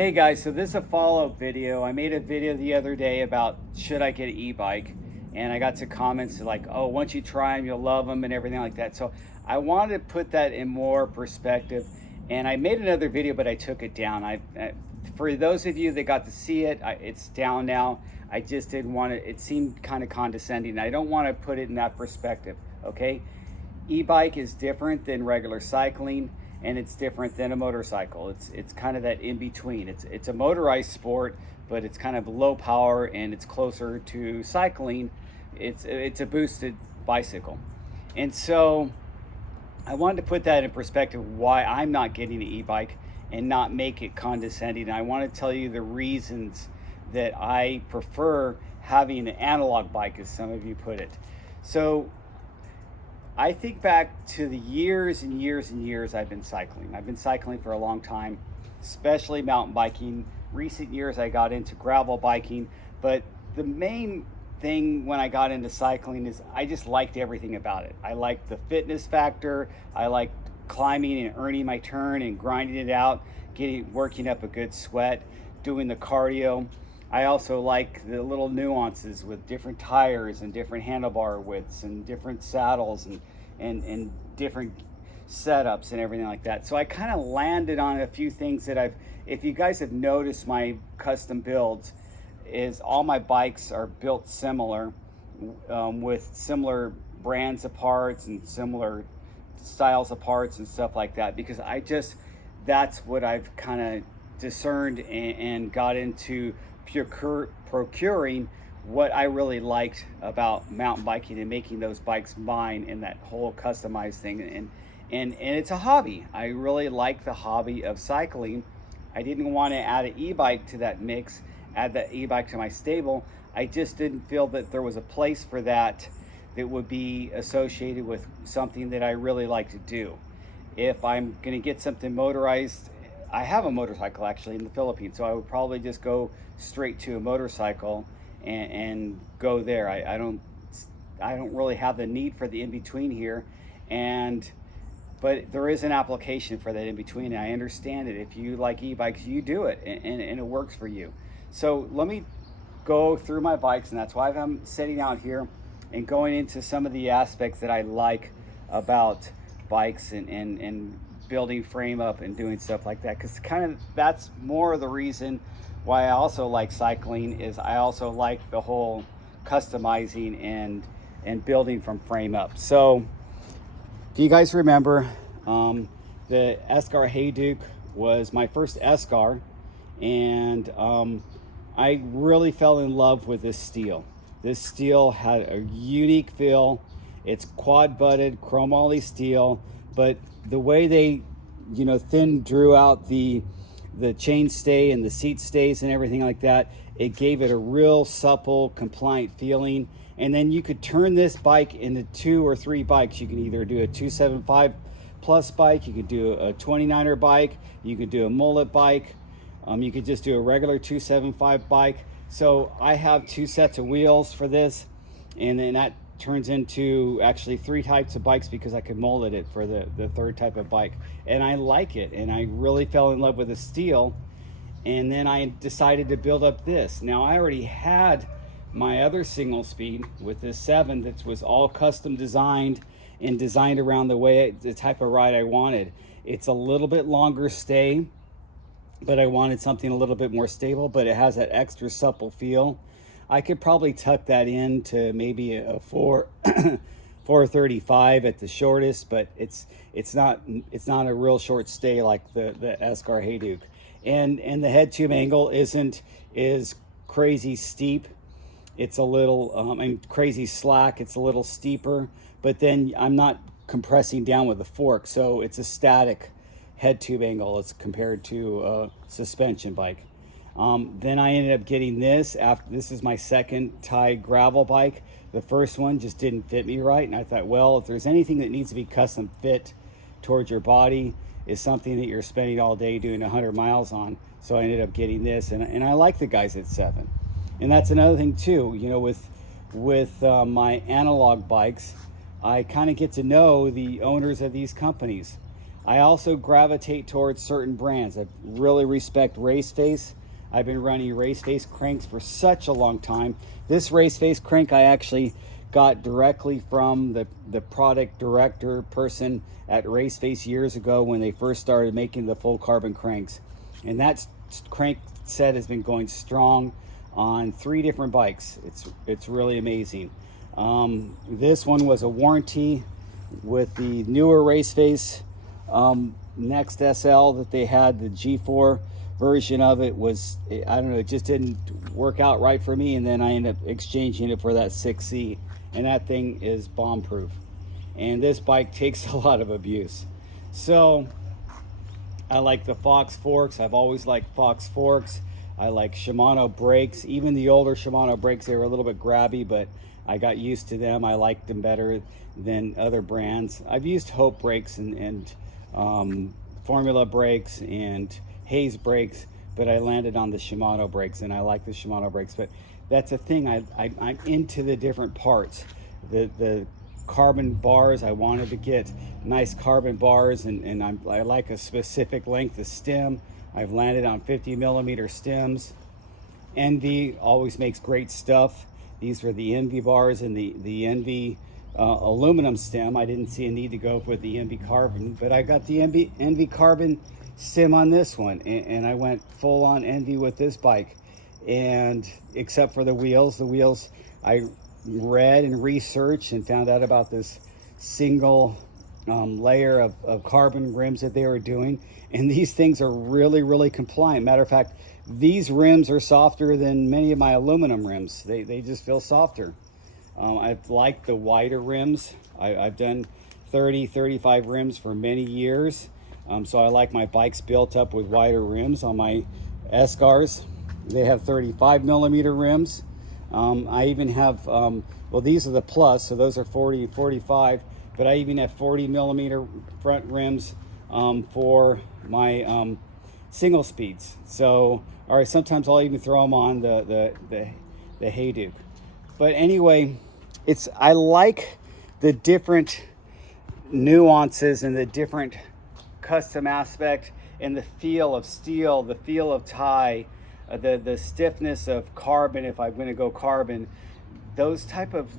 Hey guys, so this is a follow-up video. I made a video the other day about should I get an e-bike, and I got some comments like, oh, once you try them, you'll love them and everything like that. So I wanted to put that in more perspective, and I made another video, but I took it down. For those of you that got to see it, it's down now. I just didn't want it. It seemed kind of condescending. I don't want to put it in that perspective, okay? E-bike is different than regular cycling, and it's different than a motorcycle. It's kind of that in between. It's a motorized sport, but it's kind of low power and it's closer to cycling. It's a boosted bicycle. And so I wanted to put that in perspective why I'm not getting an e-bike and not make it condescending. And I want to tell you the reasons that I prefer having an analog bike, as some of you put it. So I think back to the years and years and years I've been cycling. I've been cycling for a long time, especially mountain biking. Recent years I got into gravel biking, but the main thing when I got into cycling is I just liked everything about it. I liked the fitness factor. I liked climbing and earning my turn and grinding it out, working up a good sweat, doing the cardio. I also like the little nuances with different tires and different handlebar widths and different saddles and different setups and everything like that. So I kind of landed on a few things that if you guys have noticed my custom builds, is all my bikes are built similar, with similar brands of parts and similar styles of parts and stuff like that, because that's what I've kind of discerned and got into procuring what I really liked about mountain biking and making those bikes mine and that whole customized thing. And it's a hobby. I really like the hobby of cycling. I didn't want to add an e-bike to that mix, add that e-bike to my stable. I just didn't feel that there was a place for that would be associated with something that I really like to do. If I'm going to get something motorized, I have a motorcycle actually in the Philippines, so I would probably just go straight to a motorcycle and go there. I don't really have the need for the in-between here, but there is an application for that in-between, and I understand it. If you like e-bikes, you do it, and it works for you. So let me go through my bikes, and that's why I'm sitting out here and going into some of the aspects that I like about bikes and building frame up and doing stuff like that, because that's more of the reason why I also like cycling. Is I also like the whole customizing and building from frame up. So do you guys remember the Escar Hayduke was my first Escar, and I really fell in love with this steel. This steel had a unique feel. It's quad butted chromoly steel, but the way they drew out the chain stay and the seat stays and everything like that, it gave it a real supple, compliant feeling. And then you could turn this bike into 2 or 3 bikes. You can either do a 275 plus bike, you could do a 29er bike, you could do a mullet bike, you could just do a regular 275 bike. So I have 2 sets of wheels for this, and then that turns into actually 3 types of bikes, because I could mold it for the 3rd type of bike. And I like it, and I really fell in love with the steel. And then I decided to build up this. Now I already had my other single speed with this 7 that was all custom designed and designed around the type of ride I wanted. It's a little bit longer stay, but I wanted something a little bit more stable, but it has that extra supple feel. I could probably tuck that into maybe a 435 at the shortest, but it's not a real short stay like the Escar Hayduke. And the head tube angle is crazy steep. It's a little crazy slack. It's a little steeper, but then I'm not compressing down with a fork, so it's a static head tube angle as compared to a suspension bike. Then I ended up getting this this is my 2nd Thai gravel bike. The first one just didn't fit me right, and I thought, well, if there's anything that needs to be custom fit towards your body, is something that you're spending all day doing 100 miles on. So I ended up getting this, and I like the guys at 7. And that's another thing too, with my analog bikes, I kind of get to know the owners of these companies. I also gravitate towards certain brands. I really respect Race Face. I've been running Race Face cranks for such a long time. This Race Face crank I actually got directly from the product director person at Race Face years ago when they first started making the full carbon cranks. And that crank set has been going strong on 3 different bikes. It's really amazing. This one was a warranty with the newer Race Face Next SL that they had. The G4 version of it was, I don't know, it just didn't work out right for me, and then I ended up exchanging it for that 6C, and that thing is bomb proof, and this bike takes a lot of abuse. So I like the Fox forks. I've always liked Fox forks. I like Shimano brakes. Even the older Shimano brakes, they were a little bit grabby, but I got used to them. I liked them better than other brands. I've used Hope brakes and Formula brakes and Hayes brakes, but I landed on the Shimano brakes, and I like the Shimano brakes. But that's a thing. I'm into the different parts. The carbon bars, I wanted to get nice carbon bars, and I like a specific length of stem. I've landed on 50 millimeter stems. Envy always makes great stuff. These were the Envy bars and the Envy aluminum stem. I didn't see a need to go with the Envy carbon, but I got the Envy carbon stem on this one, and I went full on Envy with this bike. And except for the wheels I read and researched and found out about this single layer of carbon rims that they were doing, and these things are really compliant. Matter of fact, these rims are softer than many of my aluminum rims. They just feel softer. I've liked the wider rims. I've done 35 rims for many years, so I like my bikes built up with wider rims. On my S-Cars, they have 35 millimeter rims. I even have, well, these are the plus, so those are 40, 45, but I even have 40 millimeter front rims for my single speeds. So, all right, sometimes I'll even throw them on the Hayduke. But anyway, I like the different nuances and the different custom aspect and the feel of steel, the feel of tie, the stiffness of carbon if I'm going to go carbon, those type of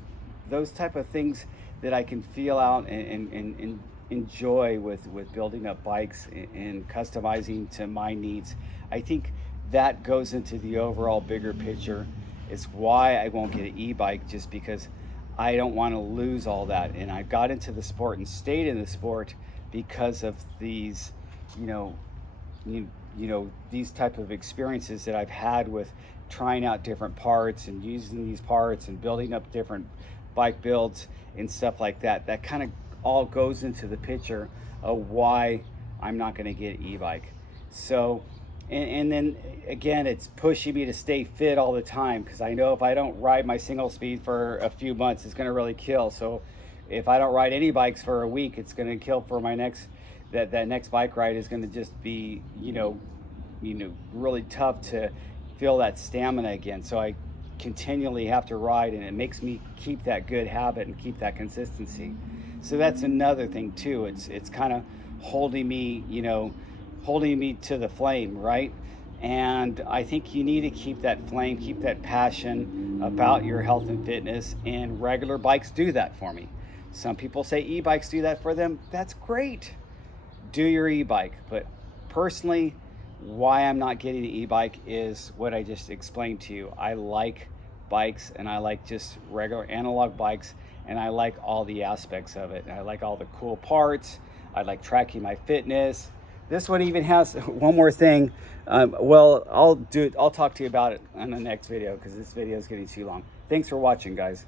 things that I can feel out and enjoy with building up bikes and customizing to my needs. I think that goes into the overall bigger picture. It's why I won't get an e-bike, just because I don't want to lose all that. And I got into the sport and stayed in the sport because of these, these type of experiences that I've had with trying out different parts and using these parts and building up different bike builds and stuff like that. That kind of all goes into the picture of why I'm not going to get an e-bike. So, and then again, it's pushing me to stay fit all the time, because I know if I don't ride my single speed for a few months, it's going to really kill. So if I don't ride any bikes for a week, it's going to kill for my next, that next bike ride is going to just be, really tough to feel that stamina again. So I continually have to ride, and it makes me keep that good habit and keep that consistency. So that's another thing too. It's kind of holding me to the flame, right? And I think you need to keep that flame, keep that passion about your health and fitness, and regular bikes do that for me. Some people say e-bikes do that for them. That's great. Do your e-bike. But personally, why I'm not getting an e-bike is what I just explained to you. I like bikes, and I like just regular analog bikes, and I like all the aspects of it. And I like all the cool parts. I like tracking my fitness. This one even has one more thing. Well, I'll talk to you about it in the next video, because this video is getting too long. Thanks for watching, guys.